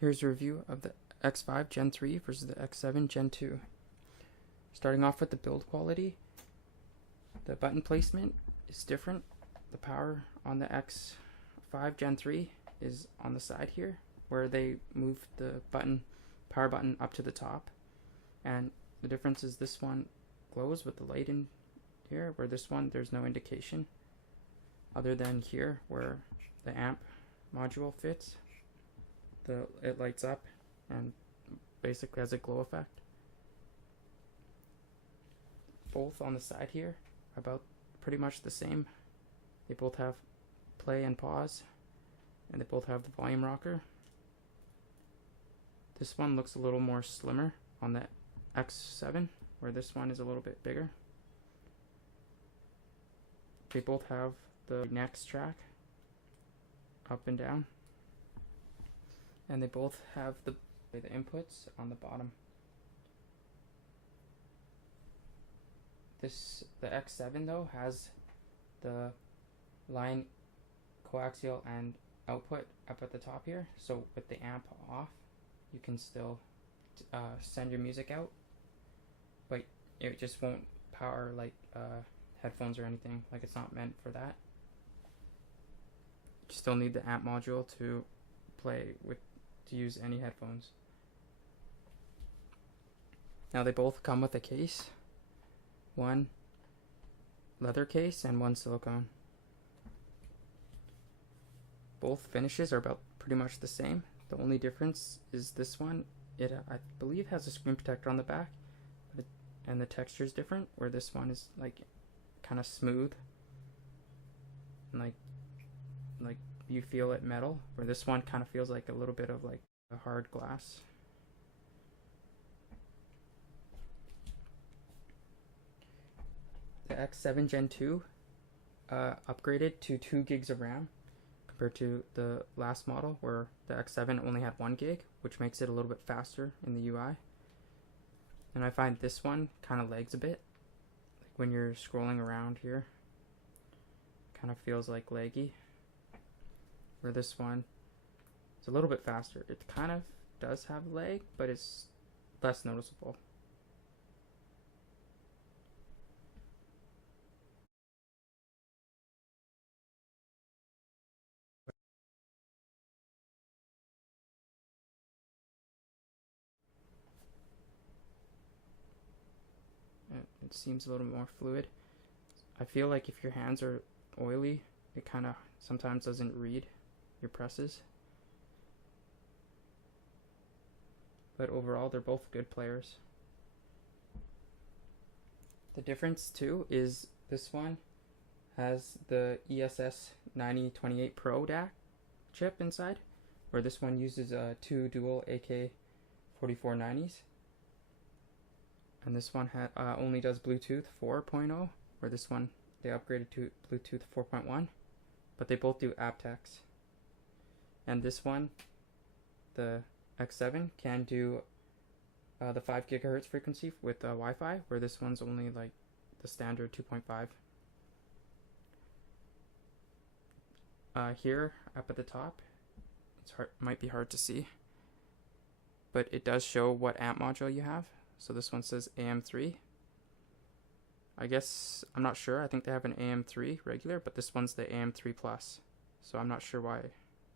Here's a review of the X5 Gen 3 versus the X7 Gen 2. Starting off with the build quality, the button placement is different. The power on the X5 Gen 3 is on the side here, where they moved the power button up to the top. And the difference is this one glows with the light in here, where this one there's no indication other than here where the amp module fits. It lights up and basically has a glow effect. Both on the side here are about pretty much the same. They both have play and pause, and they both have the volume rocker. This one looks a little more slimmer on the X7, where this one is a little bit bigger. They both have the next track up and down, and they both have the inputs on the bottom. The X7 though has the line coaxial and output up at the top here, so with the amp off you can still send your music out, but it just won't power like headphones or anything. Like, it's not meant for that. You still need the amp module to use any headphones. Now they both come with a case, one leather case and one silicone. Both finishes are about pretty much the same. The only difference is this one, I believe has a screen protector on the back, and the texture is different, where this one is like kind of smooth and like you feel it metal, where this one kind of feels like a little bit of like a hard glass. The X7 Gen 2 upgraded to 2 gigs of RAM compared to the last model, where the X7 only had 1 gig, which makes it a little bit faster in the UI. And I find this one kind of lags a bit. Like when you're scrolling around here, kind of feels like laggy. Where this one is a little bit faster. It kind of does have lag, but it's less noticeable. It seems a little more fluid. I feel like if your hands are oily, it kind of sometimes doesn't read your presses. But overall, they're both good players. The difference too is this one has the ESS 9028 Pro DAC chip inside, where this one uses 2 dual AK4490s. And this one only does Bluetooth 4.0, where this one they upgraded to Bluetooth 4.1, but they both do aptX. And this one, the X7, can do the 5 gigahertz frequency with Wi-Fi, where this one's only like the standard 2.5. Here up at the top, might be hard to see, but it does show what amp module you have. So this one says AM3. I guess, I'm not sure. I think they have an AM3 regular, but this one's the AM3 Plus. So I'm not sure why,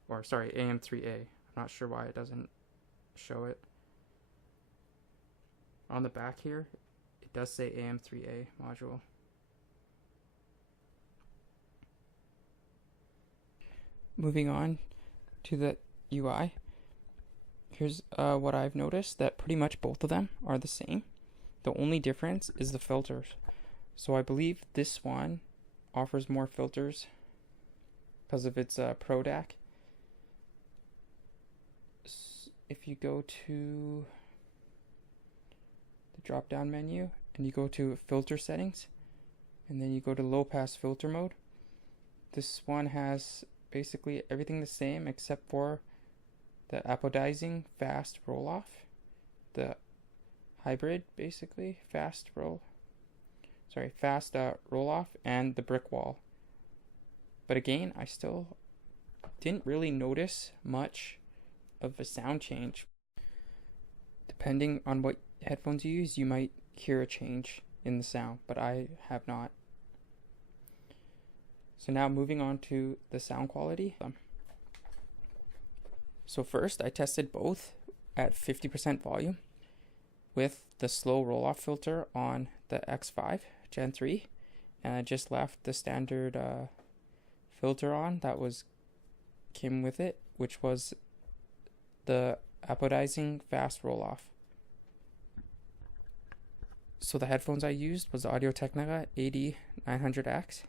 or sorry, AM3A. I'm not sure why it doesn't show it. On the back here, it does say AM3A module. Moving on to the UI. Here's what I've noticed, that pretty much both of them are the same. The only difference is the filters. So I believe this one offers more filters because of its Pro DAC. If you go to the drop down menu and you go to filter settings, and then you go to low pass filter mode, this one has basically everything the same except for the apodizing fast roll off, the hybrid basically fast roll off, and the brick wall. But again, I still didn't really notice much of a sound change. Depending on what headphones you use, you might hear a change in the sound, but I have not. So now moving on to the sound quality. So first, I tested both at 50% volume with the slow roll-off filter on the X5 Gen 3, and I just left the standard filter on that came with it, which was the apodizing fast roll-off. So the headphones I used was the Audio-Technica AD900X.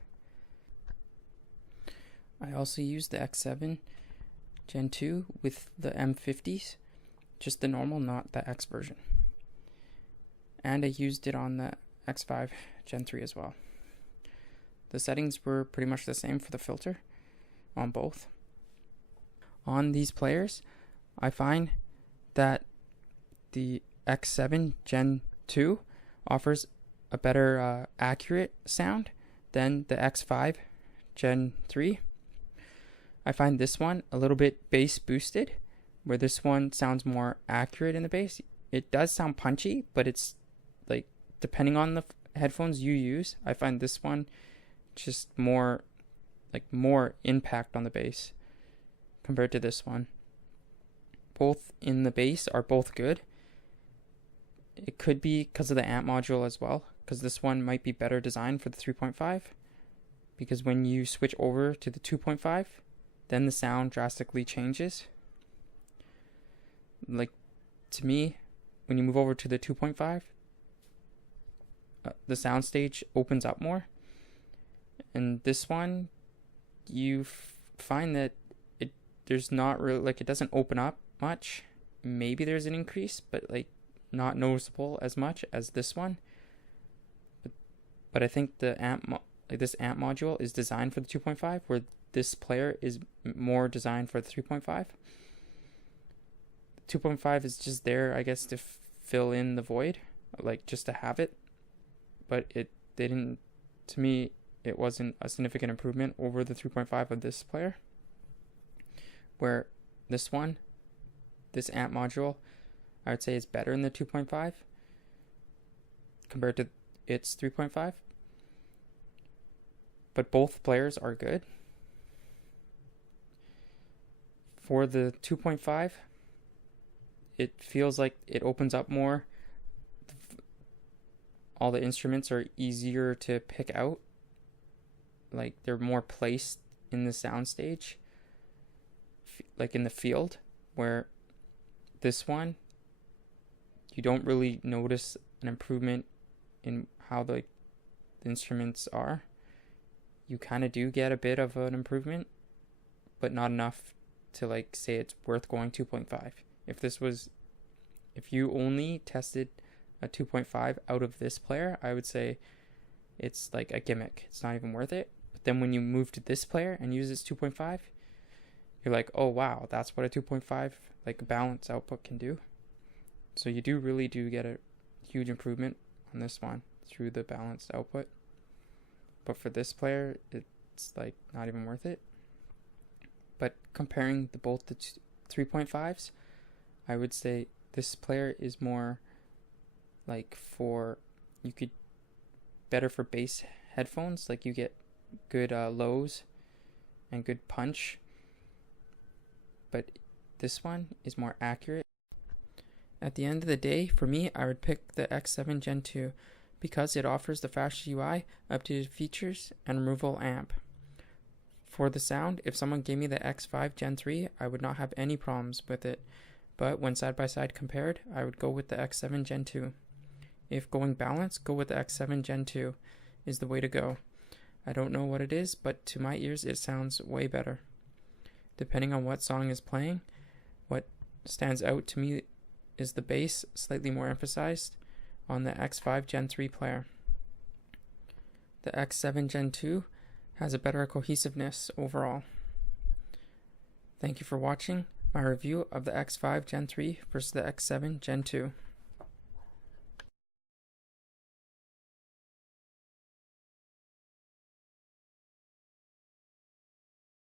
I also used the X7 Gen 2 with the M50s, just the normal, not the X version. And I used it on the X5 Gen 3 as well. The settings were pretty much the same for the filter on both. On these players, I find that the X7 Gen 2 offers a better accurate sound than the X5 Gen 3. I find this one a little bit bass boosted, where this one sounds more accurate in the bass. It does sound punchy, but it's like, depending on the headphones you use, I find this one just more impact on the bass compared to this one. Both in the bass are both good. It could be because of the amp module as well, because this one might be better designed for the 3.5, because when you switch over to the 2.5, then the sound drastically changes. Like, to me, when you move over to the 2.5, the soundstage opens up more. And this one, you find that there's not really, like, it doesn't open up much. Maybe there's an increase, but like not noticeable as much as this one. But I think the this amp module is designed for the 2.5, where this player is more designed for the 3.5. 2.5 is just there, I guess, to fill in the void, like just to have it. But to me, it wasn't a significant improvement over the 3.5 of this player. Where this amp module, I would say is better in the 2.5 compared to its 3.5. But both players are good. For the 2.5, it feels like it opens up more. All the instruments are easier to pick out. Like, they're more placed in the soundstage, like in the field, where this one, you don't really notice an improvement in how the instruments are. You kind of do get a bit of an improvement, but not enough to like say it's worth going 2.5. If you only tested a 2.5 out of this player, I would say it's like a gimmick. It's not even worth it. But then when you move to this player and use this 2.5, you're like, oh wow, that's what a 2.5 like balance output can do. So you really do get a huge improvement on this one through the balanced output. But for this player, it's like not even worth it. But comparing both the 3.5s, I would say this player is more like better for bass headphones. Like, you get good lows and good punch. But this one is more accurate. At the end of the day, for me, I would pick the X7 Gen 2 because it offers the faster UI, updated features, and removable amp. For the sound, if someone gave me the X5 Gen 3, I would not have any problems with it. But when side by side compared, I would go with the X7 Gen 2. If going balanced, go with the X7 Gen 2 is the way to go. I don't know what it is, but to my ears, it sounds way better. Depending on what song is playing, what stands out to me is the bass slightly more emphasized on the X5 Gen 3 player. The X7 Gen 2 has a better cohesiveness overall. Thank you for watching my review of the X5 Gen 3 versus the X7 Gen 2.